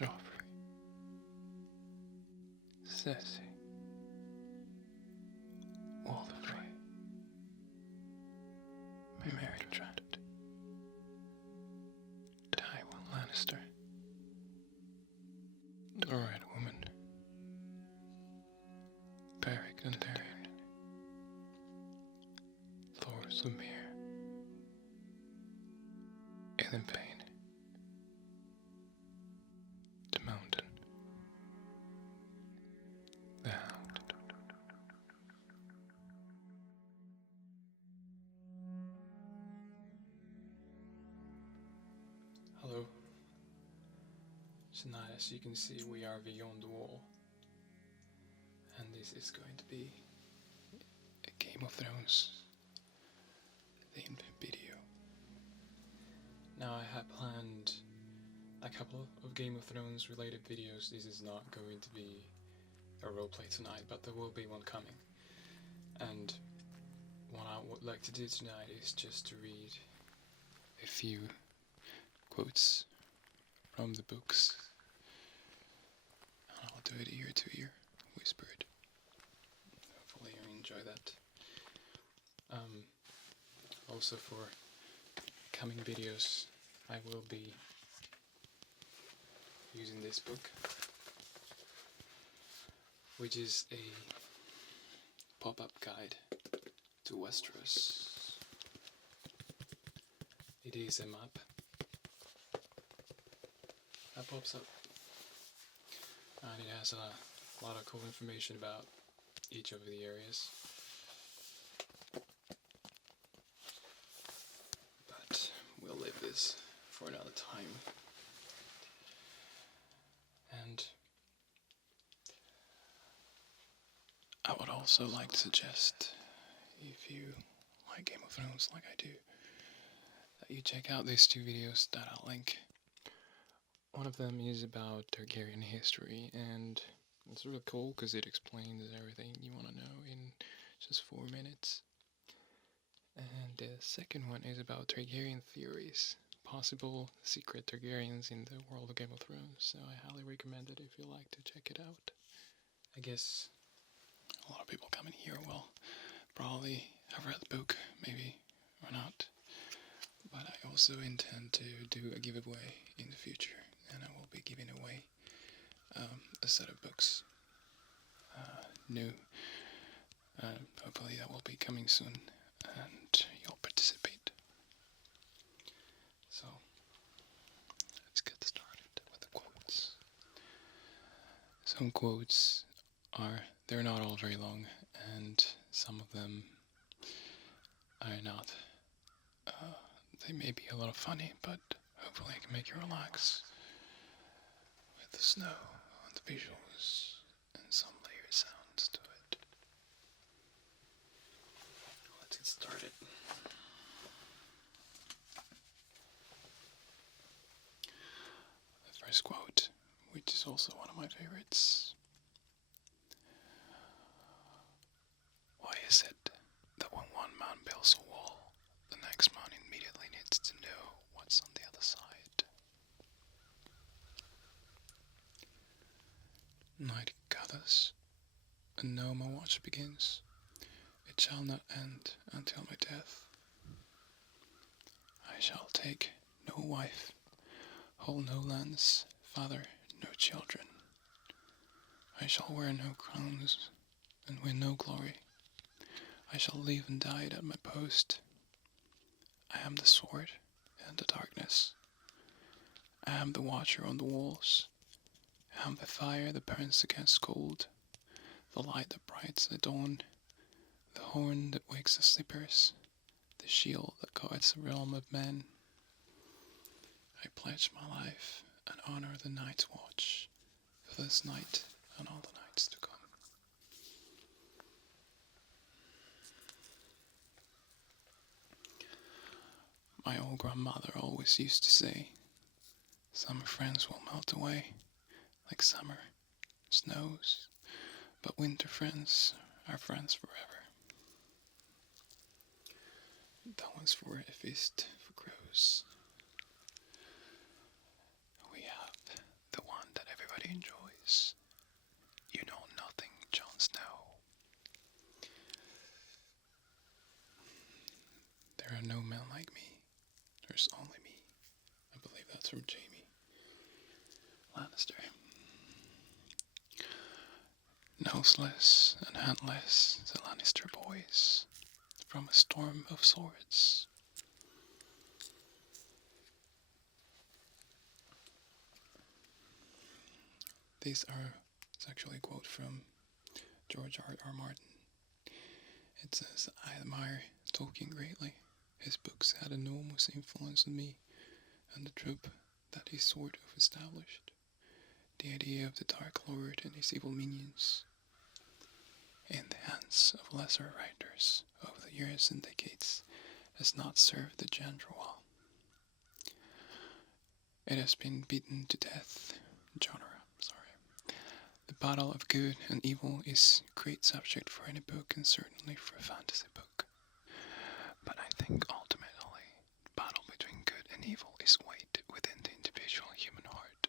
Joffrey, Cersei, Walder Frey, Merry Trent, Tywin Lannister, the Red Woman, Beric Dondarrion, Thoros of Myr, Ilyn Payne, the Mountain, the Hound. Hello. Tonight, as you can see, we are beyond the wall, and this is going to be a Game of Thrones themed video. Now, I had planned a couple of Game of Thrones related videos. This is not going to be a roleplay tonight, but there will be one coming. And what I would like to do tonight is just to read a few quotes from the books. And I'll do it ear to ear, whispered. Hopefully you enjoy that. Also for coming videos, I will be using this book, which is a pop-up guide to Westeros. It is a map that pops up, and it has a lot of cool information about each of the areas. But we'll leave this for another time. And I would also like to suggest, if you like Game of Thrones like I do, that you check out these two videos that I'll link. One of them is about Targaryen history, and it's really cool because it explains everything you want to know in just 4 minutes. And the second one is about Targaryen theories, possible secret Targaryens in the world of Game of Thrones, so I highly recommend it if you like to check it out. I guess a lot of people coming here will probably have read the book, maybe, or not. But I also intend to do a giveaway in the future, and I will be giving away a set of books, new. Hopefully that will be coming soon, and you'll participate. So, let's get started with the quotes. Some quotes they're not all very long, and some of them are not. They may be a little funny, but hopefully I can make you relax with the snow and the visuals and some layered sounds to it. Let's get started. The first quote, which is also one of my favorites. Why is it that when one man builds a wall, the next man immediately needs to know what's on the other side? Night gathers, and now my watch begins. It shall not end until my death. I shall take no wife, hold no lands, father no children. I shall wear no crowns, and win no glory. I shall live and die at my post. I am the sword and the darkness. I am the watcher on the walls. I am the fire that burns against cold, the light that brights the dawn, the horn that wakes the sleepers, the shield that guards the realm of men. I pledge my life and honor the night's watch, for this night and all the nights to come. My old grandmother always used to say, summer friends will melt away, like summer snows, but winter friends are friends forever. That one's for a feast for crows. We have the one enjoys. You know nothing, Jon Snow. There are no men like me. There's only me. I believe that's from Jaime Lannister. Noseless and handless, the Lannister boys, from a storm of swords. It's actually a quote from George R. Martin. It says, I admire Tolkien greatly. His books had enormous influence on me and the trope that he sort of established. The idea of the Dark Lord and his evil minions. In the hands of lesser writers over the years and decades has not served the genre well. It has been beaten to death. The battle of good and evil is a great subject for any book and certainly for a fantasy book. But I think ultimately, the battle between good and evil is weighed within the individual human heart,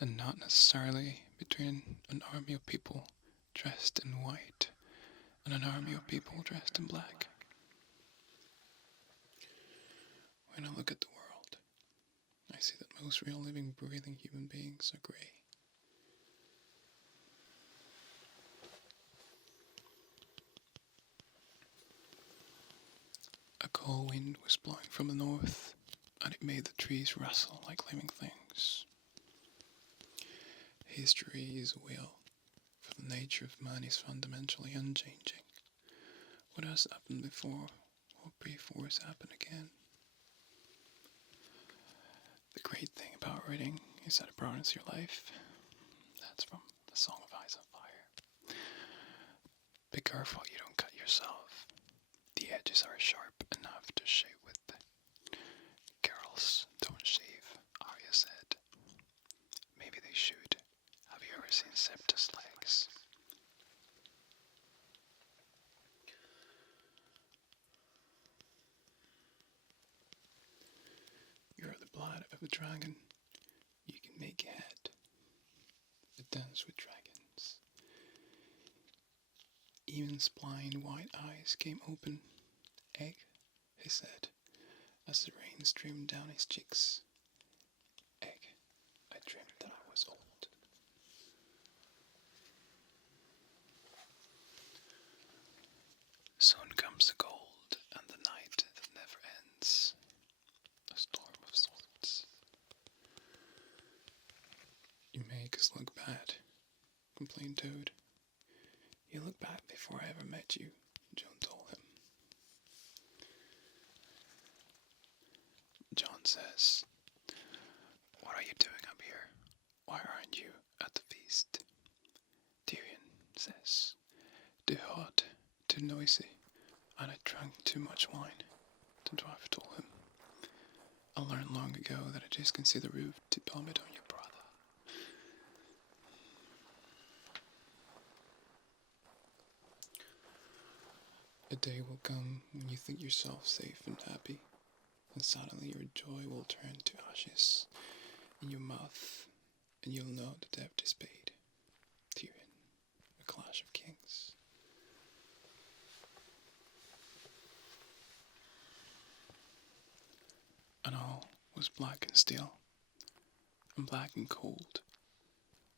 and not necessarily between an army of people dressed in white and an army of people dressed in black. When I look at the world, I see that most real living, breathing human beings are grey. A cold wind was blowing from the north, and it made the trees rustle like living things. History is a wheel, for the nature of man is fundamentally unchanging. What has happened before will perforce happen again. The great thing about reading is that it broadens your life. That's from the Song of Ice and Fire. Be careful you don't cut yourself. The edges are sharp enough to shave with. Girls don't shave, Arya said. Maybe they should. Have you ever seen Septa's legs? You're the blood of a dragon. You can make a head. A dance with dragons. Even's blind white eyes came open. Egg, he said, as the rain streamed down his cheeks. Egg, I dreamed that I was old. Soon comes the cold and the night that never ends. A storm of sorts. You make us look bad, complained Toad. You look bad before I ever met you, Jon told him. Jon says, what are you doing up here? Why aren't you at the feast? Tyrion says, too hot, too noisy, and I drank too much wine, the dwarf told him. I learned long ago that it is considered rude to vomit on your brother. A day will come when you think yourself safe and happy, and suddenly your joy will turn to ashes in your mouth, and you'll know the debt is paid. Tyrion, A Clash of Kings. And all was black and still, and black and cold,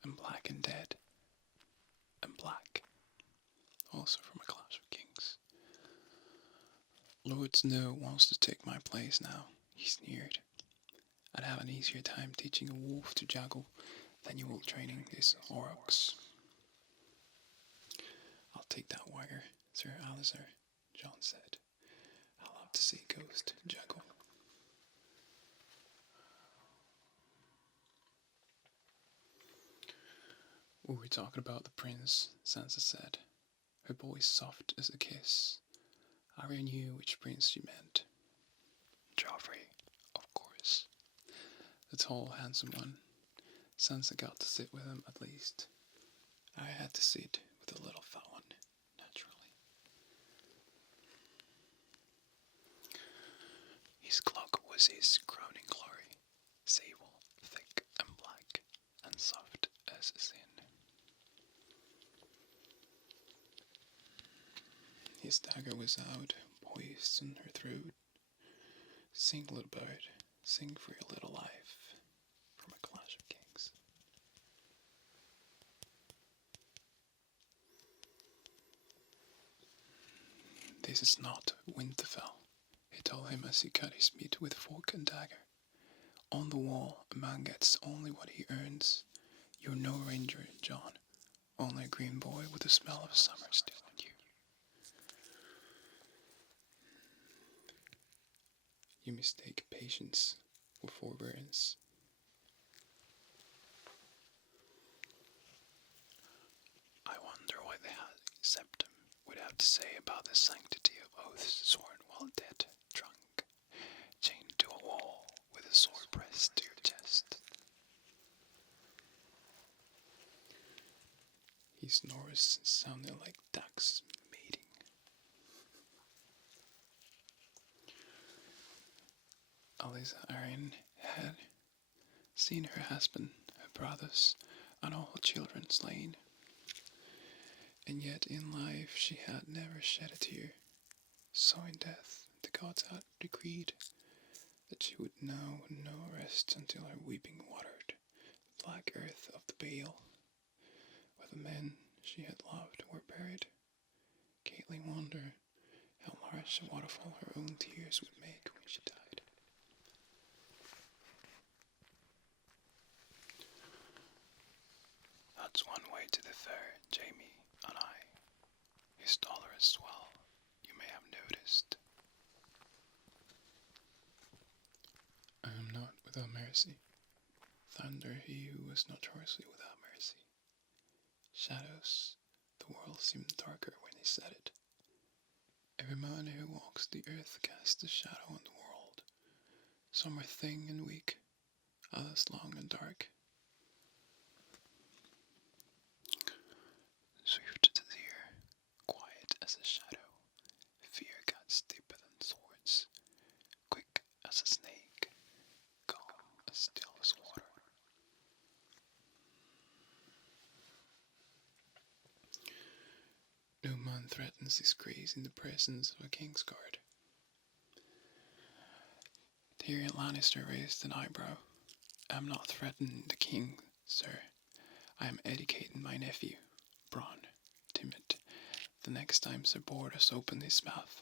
and black and dead, and black, also from A Clash of Kings. Lord Snow wants to take my place now, he sneered. I'd have an easier time teaching a wolf to juggle than you will training these orcs. I'll take that wire, Sir Alistair, Jon said. I'll love to see a ghost juggle. We were talking about the prince, Sansa said, her voice soft as a kiss. Arya knew which prince she meant. Joffrey, of course. The tall, handsome one. Sansa got to sit with him at least. I had to sit with the little fat one, naturally. His cloak was his crowning glory, sable, thick and black, and soft presses in. His dagger was out, poised on her throat. Sing, little bird, sing for your little life, from a Clash of Kings. This is not Winterfell, he told him as he cut his meat with fork and dagger. On the wall, a man gets only what he earns. You're no ranger, John, only a green boy with the smell of summer still on you. You mistake patience for forbearance. I wonder what the septum would have to say about the sanctity of oaths sworn while dead, drunk, chained to a wall with a sword pressed to your chest. He snores, sounding like ducks mating. Alice Arryn had seen her husband, her brothers, and all her children slain. And yet in life she had never shed a tear. So in death the gods had decreed that she would know no rest until her weeping watered the black earth of the Vale, where the men she had loved were buried. Caitlin wondered how large a waterfall her own tears would make when she died. That's one way to the fair, Jamie and I. His dollar as well, you may have noticed. I am not without mercy. Thunder, he who was notoriously without mercy. Shadows, the world seemed darker when he said it. Every man who walks the earth casts a shadow on the world. Some are thin and weak, others long and dark. Swift as the deer, quiet as a shadow, fear cuts deeper than swords, quick as a snake, calm as still as water. No man threatens his grace in the presence of a king's guard. Tyrion Lannister raised an eyebrow. I am not threatening the king, sir. I am educating my nephew, Bronn, timid. The next time Sir Borders opened his mouth,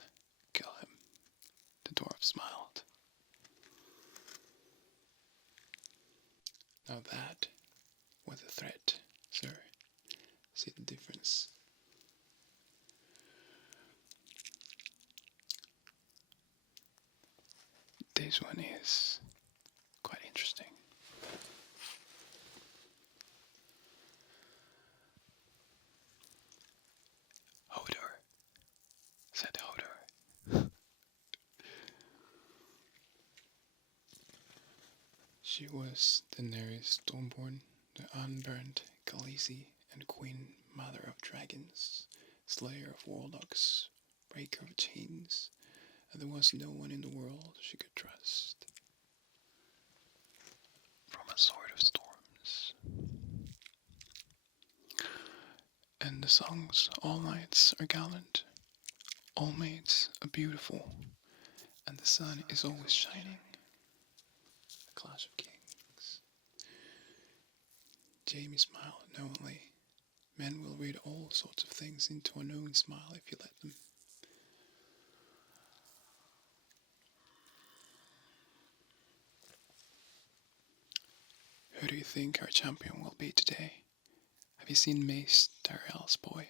kill him. The dwarf smiled. Now that was a threat, sir. See the difference? This one is quite interesting. Hodor, said Hodor. She was Daenerys Stormborn, the unburned Khaleesi and Queen Mother of Dragons, Slayer of Warlocks, Breaker of Chains, and there was no one in the world she could trust. From a Sword of Storms. And the songs, all knights are gallant, all maids are beautiful, and the sun is always shining. A Clash of Kings. Jamie smiled knowingly. Men will read all sorts of things into a knowing smile if you let them. Who do you think our champion will be today? Have you seen Mace Tyrell's boy?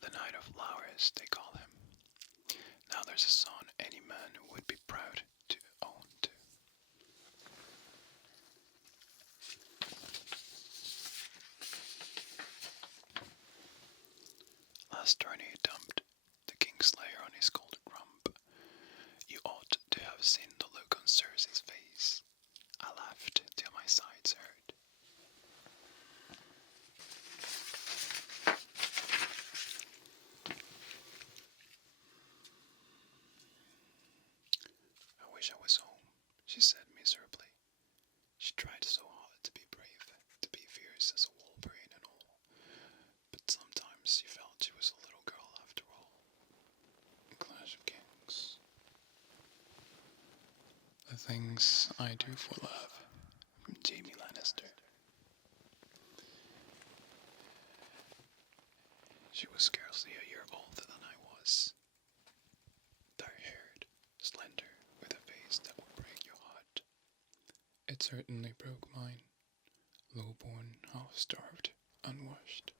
The Knight of Flowers, they call him. Now there's a son any man would be proud to own to. Last journey he dumped the Kingslayer on his golden rump. You ought to have seen the look on Cersei's face. I laughed till my sides hurt. I wish I was home, she said miserably. She tried so hard to be brave, to be fierce as a wolf. She was a little girl after all. A Clash of Kings. The Things I Do for Love from Jamie Lannister. She was scarcely a year older than I was. Dark-haired, slender, with a face that would break your heart. It certainly broke mine. Low-born, half-starved, unwashed.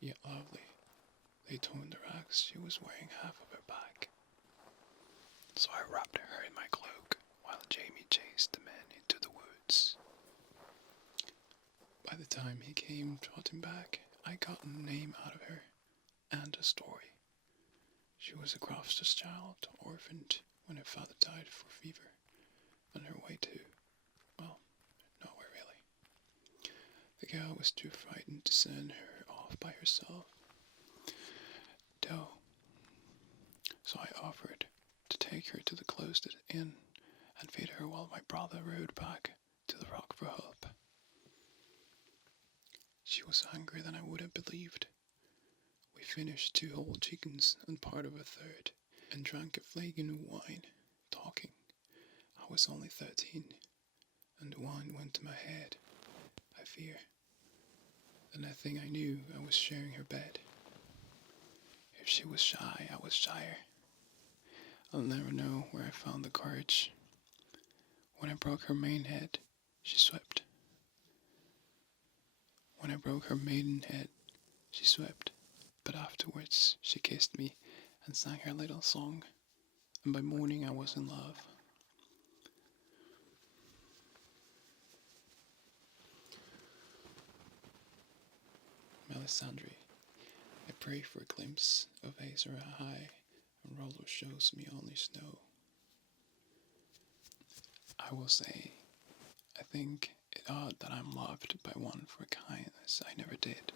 Yet lovely. They torn the rags she was wearing half of her back. So I wrapped her in my cloak while Jamie chased the men into the woods. By the time he came trotting back, I got a name out of her, and a story. She was a crofter's child, orphaned when her father died for fever, on her way to, well, nowhere really. The girl was too frightened to send her off by herself, though, so I offered to take her to the closest inn and feed her while my brother rode back to the rock for help. She was hungrier than I would have believed. We finished 2 whole chickens and part of a third, and drank a flagon of wine, talking. I was only 13, and the wine went to my head, I fear. The next thing I knew, I was sharing her bed. If she was shy, I was shyer. I'll never know where I found the courage. When I broke her main head, she swept. When I broke her maiden head, she swept. But afterwards, she kissed me and sang her little song, and by morning I was in love. Melisandre, I pray for a glimpse of Acer High, and roller shows me only snow. I will say, I think it odd that I'm loved by one for kindness I never did,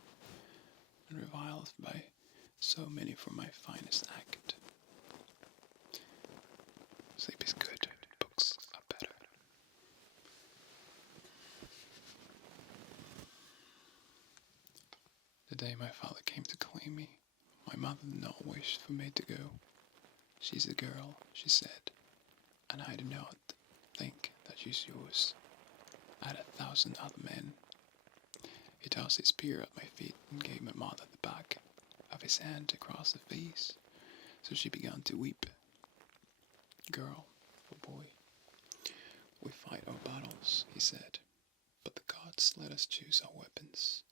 and reviled by so many for my finest act. Sleep is good, books are better. The day my father came to claim me, my mother did not wish for me to go. She's a girl, she said, and I do not think that she's yours. I had 1,000 other men. He tossed his spear at my feet and gave my mother the back of his hand across the face, so she began to weep. Girl, or boy, we fight our battles, he said, but the gods let us choose our weapons.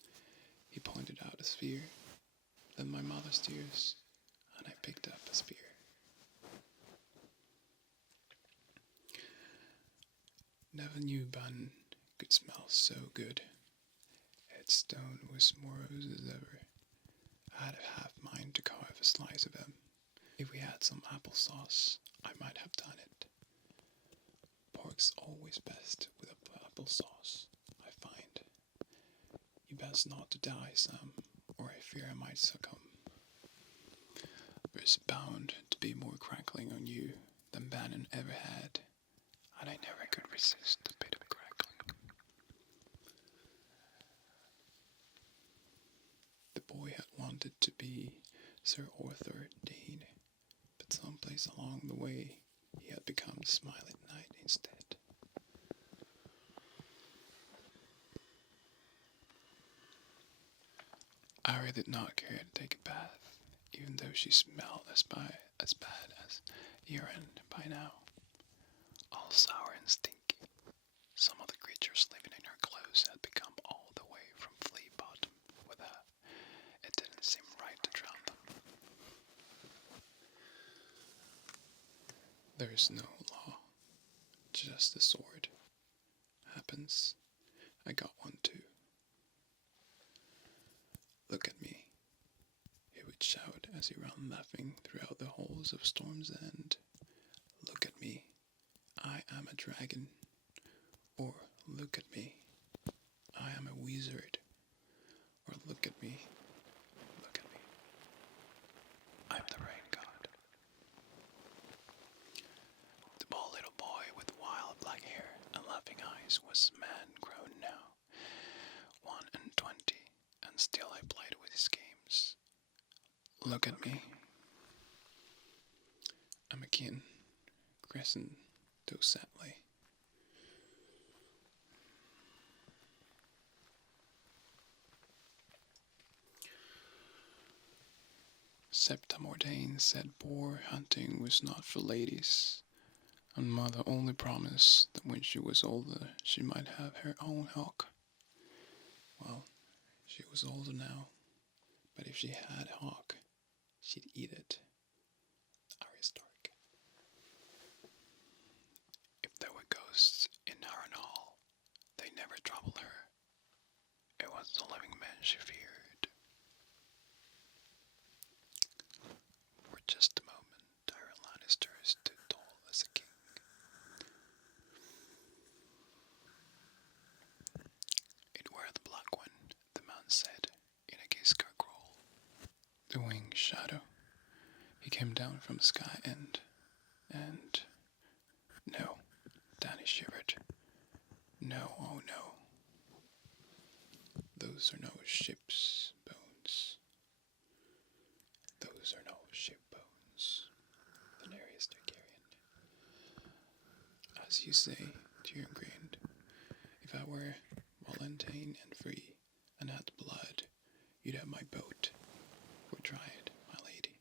He pointed out a spear, then my mother's tears, and I picked up a spear. Never knew bun could smell so good. Its stone was morose as ever. I had a half mind to carve a slice of him. If we had some applesauce, I might have done it. Pork's always best with applesauce, I find. You best not to die, Sam, or I fear I might succumb. There's bound to be more crackling on you than Bannon ever had, and I never could resist a bit of crackling. The boy had wanted to be Sir Arthur Dane, but someplace along the way he had become the Smiling Knight instead. Ari did not care to take a bath, even though she smelled as bad as urine by now. All sour and stinky. Some of the creatures living in her clothes had become all the way from flea bottom with her. It didn't seem right to drown them. There is no law, just the sword. Happens, I got one too. Look at me, he would shout as he ran laughing throughout the halls of Storm's End. Look at me, I am a dragon. Or look at me, I am a wizard. Or look at me, I'm the rain god. The bald little boy with wild black hair and laughing eyes was man and still I played with his games. Look at me. I'm a kin, crescent docately. Septa Mordain said boar hunting was not for ladies, and mother only promised that when she was older she might have her own hawk. Well, she was older now, but if she had hawk, she'd eat it. Aristarch. If there were ghosts in Harrenhal, they never troubled her. It was the living men she feared. For just a moment, Tyrone Lannister stood tall as a king. It were the Black One, the man said, in a Giscar growl. The winged shadow. He came down from the sky and... No, Danny shivered. No, oh no. Those are no ship's bones. Those are no ship bones. Daenerys Targaryen. As you say, Tyrion grinned, if I were Valentine and free, and had blood, you'd have my boat. For try it, my lady.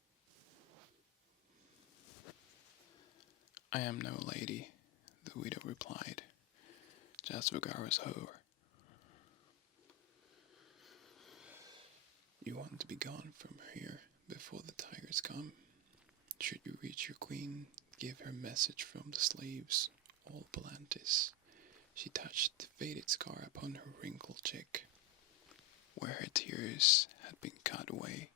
I am no lady, the widow replied. Just Vagara's whore. You want to be gone from here before the tigers come. Should you reach your queen, give her message from the slaves, all Palantis. She touched the faded scar upon her wrinkled cheek, where her tears had been cut away.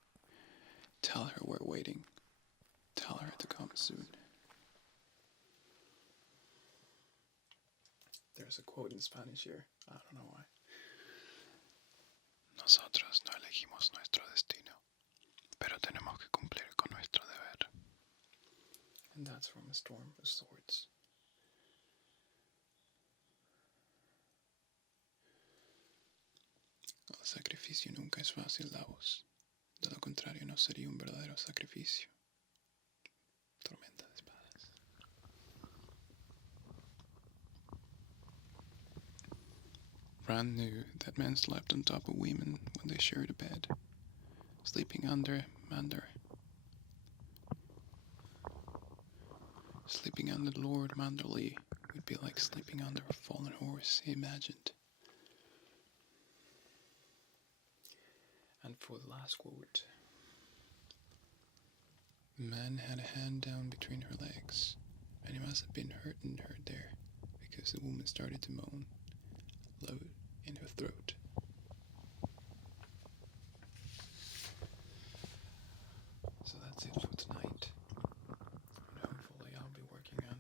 Tell her we're waiting. Tell her to come soon. There's a quote in Spanish here. I don't know why. Nosotros no elegimos nuestro destino, pero tenemos que cumplir con nuestro deber. And that's from A Storm of Swords. El sacrificio nunca es fácil, Davos. De lo contrario no sería un verdadero sacrificio. Tormenta de espadas. Bran knew that men slept on top of women when they shared a bed. Sleeping under Lord Manderley would be like sleeping under a fallen horse, he imagined. And for the last quote, the man had a hand down between her legs, and he must have been hurting her there, because the woman started to moan, low in her throat. So that's it for tonight. And hopefully I'll be working on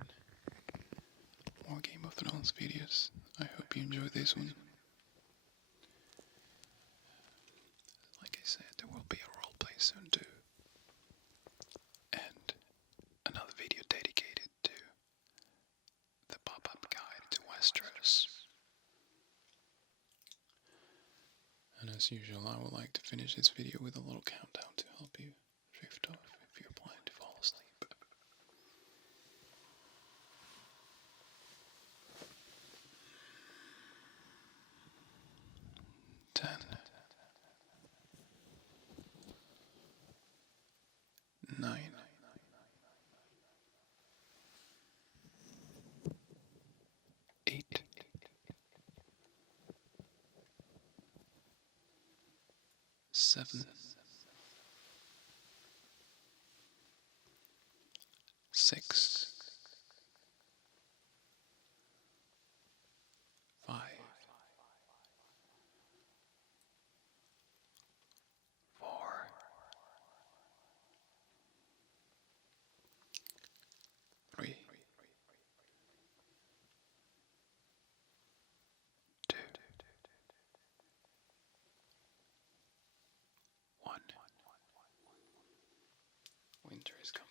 more Game of Thrones videos. I hope you enjoyed this one. Like I said, there will be a roleplay soon too. And another video dedicated to the pop-up guide to Westeros. And as usual, I would like to finish this video with a little countdown to help you drift off if you're planning to fall asleep. 10, 9, 8, 7, 6, 5, 4, 3, 2, 1. Winter is coming.